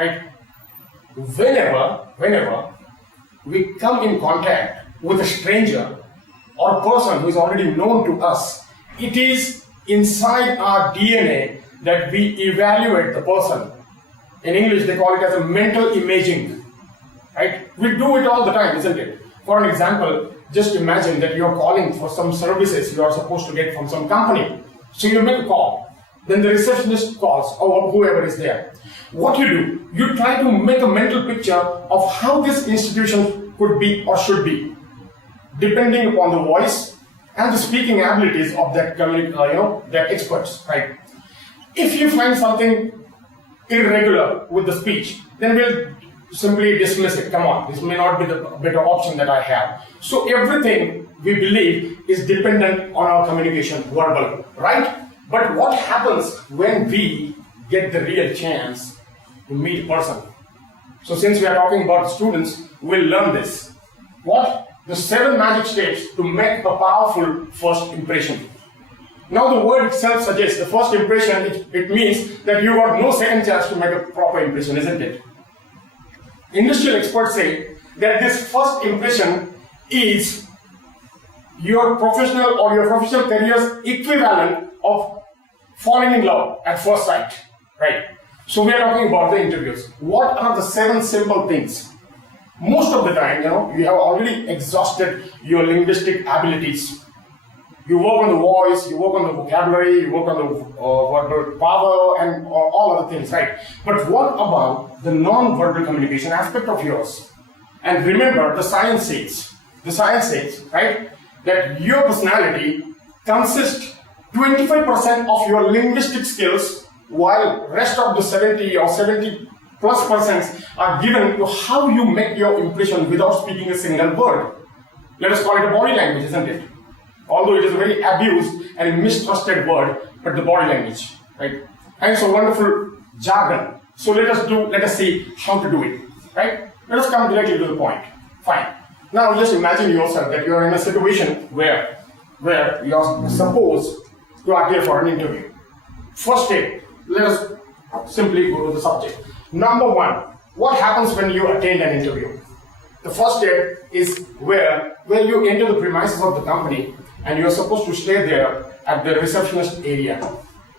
right? Whenever we come in contact with a stranger or a person who is already known to us, it is inside our DNA that we evaluate the person. In English, they call it as a mental imaging, right? We do it all the time, isn't it? For an example, just imagine that you're calling for some services you are supposed to get from some company. So you make a call. Then the receptionist calls, or whoever is there. What you do, you try to make a mental picture of how this institution could be or should be, depending upon the voice and the speaking abilities of that that experts, right? If you find something irregular with the speech, then we'll simply dismiss it. Come on, this may not be the better option that I have. So everything we believe is dependent on our communication, verbal, right? But what happens when we get the real chance to meet a person? So since we are talking about students, we'll learn this. What? The 7 magic steps to make a powerful first impression. Now the word itself suggests the first impression, it means that you got no second chance to make a proper impression, isn't it? Industrial experts say that this first impression is your professional or your professional career's equivalent of falling in love at first sight, right? So we are talking about the interviews. What are the 7 simple things? Most of the time, you have already exhausted your linguistic abilities. You work on the voice, you work on the vocabulary, you work on the verbal power and all other things, right? But what about the non-verbal communication aspect of yours? And remember, the science says, right, that your personality consists 25% of your linguistic skills, while rest of the 70 or 70+ percent are given to how you make your impression without speaking a single word. Let us call it a body language, isn't it? Although it is a very abused and mistrusted word, but the body language, right? And it's a wonderful jargon. So let us see how to do it, right? Let us come directly to the point. Fine. Now just imagine yourself that you are in a situation where you are supposed to appear for an interview. First step, let us simply go to the subject. Number 1, what happens when you attend an interview? The first step is where you enter the premises of the company and you are supposed to stay there at the receptionist area,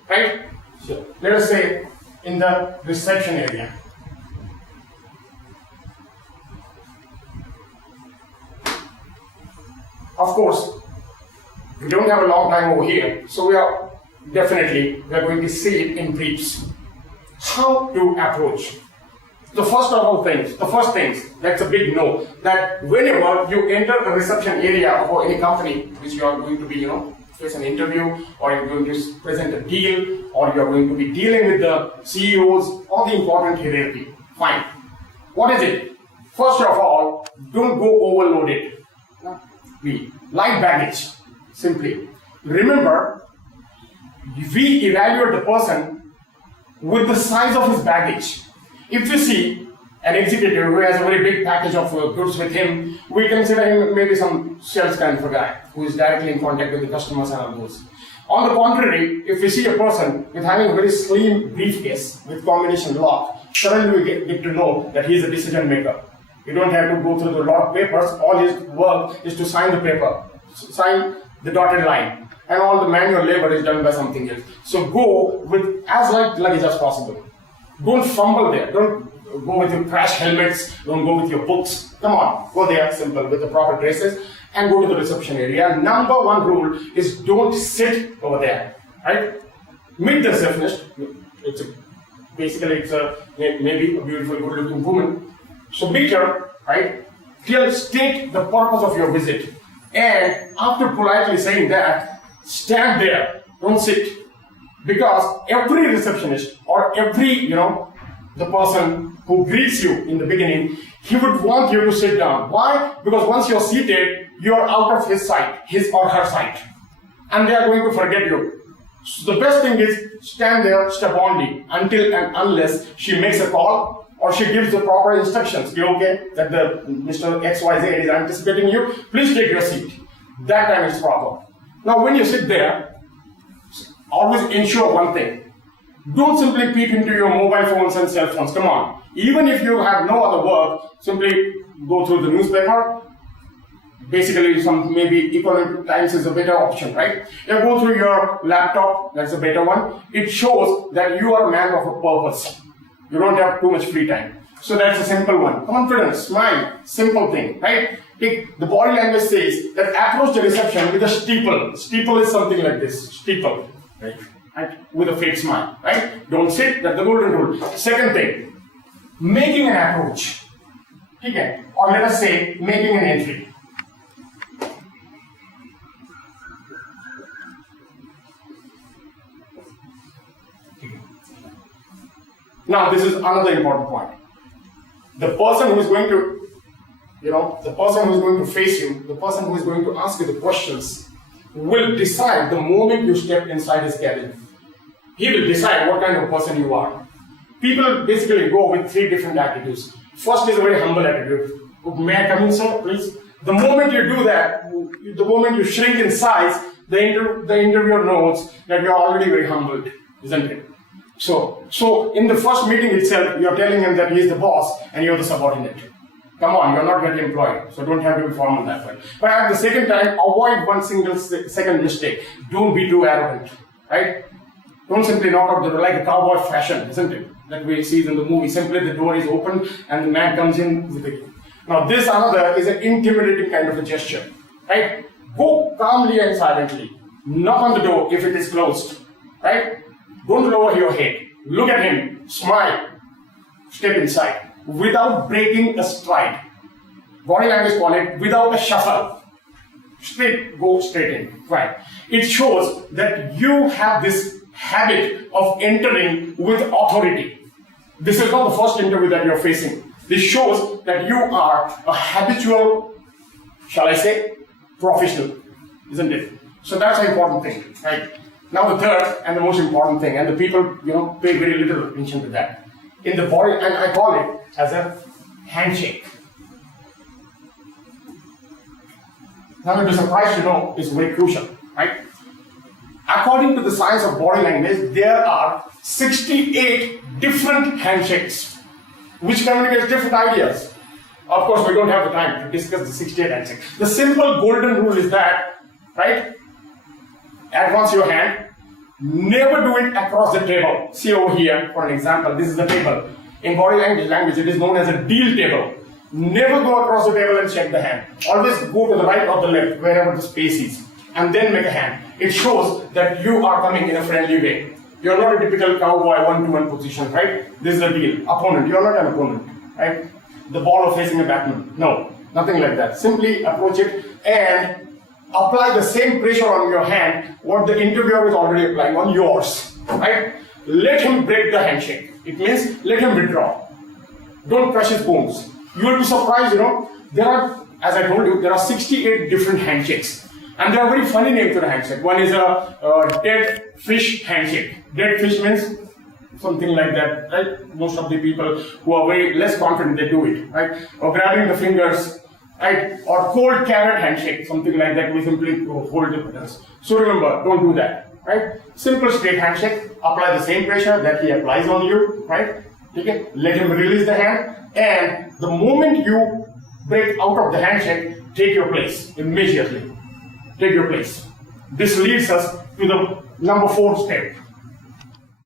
right? So let us say in the reception area. Of course, we don't have a long time over here, so we are going to see it in briefs. How to approach? The first things, that's a big no, that whenever you enter a reception area of any company, which you are going to be, face an interview, or you're going to present a deal, or you're going to be dealing with the CEOs, all the important hierarchy. Fine. What is it? First of all, don't go overloaded. Light baggage, simply. Remember, we evaluate the person with the size of his baggage. If you see an executive who has a very big package of goods with him, we consider him maybe some sales kind of a guy who is directly in contact with the customers and all those. On the contrary, if we see a person with having a very slim briefcase with combination lock, suddenly we get to know that he is a decision maker. You don't have to go through a lot of papers. All his work is to sign the paper, sign the dotted line, and all the manual labor is done by something else. So go with as light luggage as possible. Don't fumble there. Don't go with your crash helmets. Don't go with your books. Come on, go there, simple, with the proper dresses, and go to the reception area. Number 1 rule is don't sit over there, right? Meet the receptionist. It's maybe a beautiful, good-looking woman. So meet her, right? State the purpose of your visit, and after politely saying that, stand there. Don't sit. Because every receptionist or every, the person who greets you in the beginning, he would want you to sit down. Why? Because once you're seated, you're out of his sight, his or her sight. And they are going to forget you. So the best thing is stand there stubbornly until and unless she makes a call or she gives the proper instructions. You okay? That the Mr. XYZ is anticipating you. Please take your seat. That time is proper. Now when you sit there, always ensure one thing, Don't simply peep into your mobile phones and cell phones. Come on. Even if you have no other work, simply go through the newspaper. Basically, some maybe Economic Times is a better option, right? You go through your laptop, that's a better one. It shows that you are a man of a purpose. You don't have too much free time. So that's a simple one. Confidence, smile, simple thing, right? The body language says that approach the reception with a steeple. Steeple is something like this, steeple, right? With a fake smile, right? Don't sit, that's the golden rule. Second thing, making an approach, okay? Or let us say, making an entry. Now, this is another important point. The person who is going to, the person who is going to face you, the person who is going to ask you the questions, will decide the moment you step inside his cabin. He will decide what kind of person you are. People basically go with three different attitudes. First is a very humble attitude. May I come in, sir, please? The moment you do that, the moment you shrink in size, the interviewer knows that you're already very humbled, isn't it? So in the first meeting itself, you're telling him that he's the boss and you're the subordinate. Come on, you're not yet employed, so don't have to be formal that way. But at the second time, avoid one single second mistake. Don't be too arrogant, right? Don't simply knock out the door like a cowboy fashion, isn't it? That we see in the movie. Simply the door is open and the man comes in with the key. Now this another is an intimidating kind of a gesture, right? Go calmly and silently. Knock on the door if it is closed, right? Don't lower your head. Look at him. Smile. Step inside. Without breaking a stride. Body language call it without a shuffle. Go straight in. Right. It shows that you have this habit of entering with authority. This is not the first interview that you're facing. This shows that you are a habitual, shall I say, professional. Isn't it? So that's an important thing. Right. Now the third and the most important thing, and the people, pay very little attention to that. In the body, and I call it as a handshake. Now you'll be surprised to know it's very crucial, right? According to the science of body language, there are 68 different handshakes, which communicate different ideas. Of course, we don't have the time to discuss the 68 handshakes. The simple golden rule is that, right? Advance your hand. Never do it across the table. See over here, for an example, this is the table. In body language, it is known as a deal table. Never go across the table and shake the hand. Always go to the right or the left, wherever the space is, and then make a hand. It shows that you are coming in a friendly way. You're not a typical cowboy one-to-one position, right? This is a deal. Opponent. You're not an opponent, right? The ball of facing a batsman. No, nothing like that. Simply approach it and apply the same pressure on your hand what the interviewer is already applying on yours, right? Let him break the handshake. It means let him withdraw. Don't crush his bones. You will be surprised, there are, as I told you, there are 68 different handshakes. And there are very funny names to the handshake. One is a dead fish handshake. Dead fish means something like that, right? Most of the people who are very less confident, they do it, right? Or grabbing the fingers, right? Or cold carrot handshake, something like that. We simply hold the buttons. So remember, don't do that, right? Simple straight handshake. Apply the same pressure that he applies on you, right? Okay? Let him release the hand, and the moment you break out of the handshake, take your place immediately. Take your place. This leads us to the number 4 step.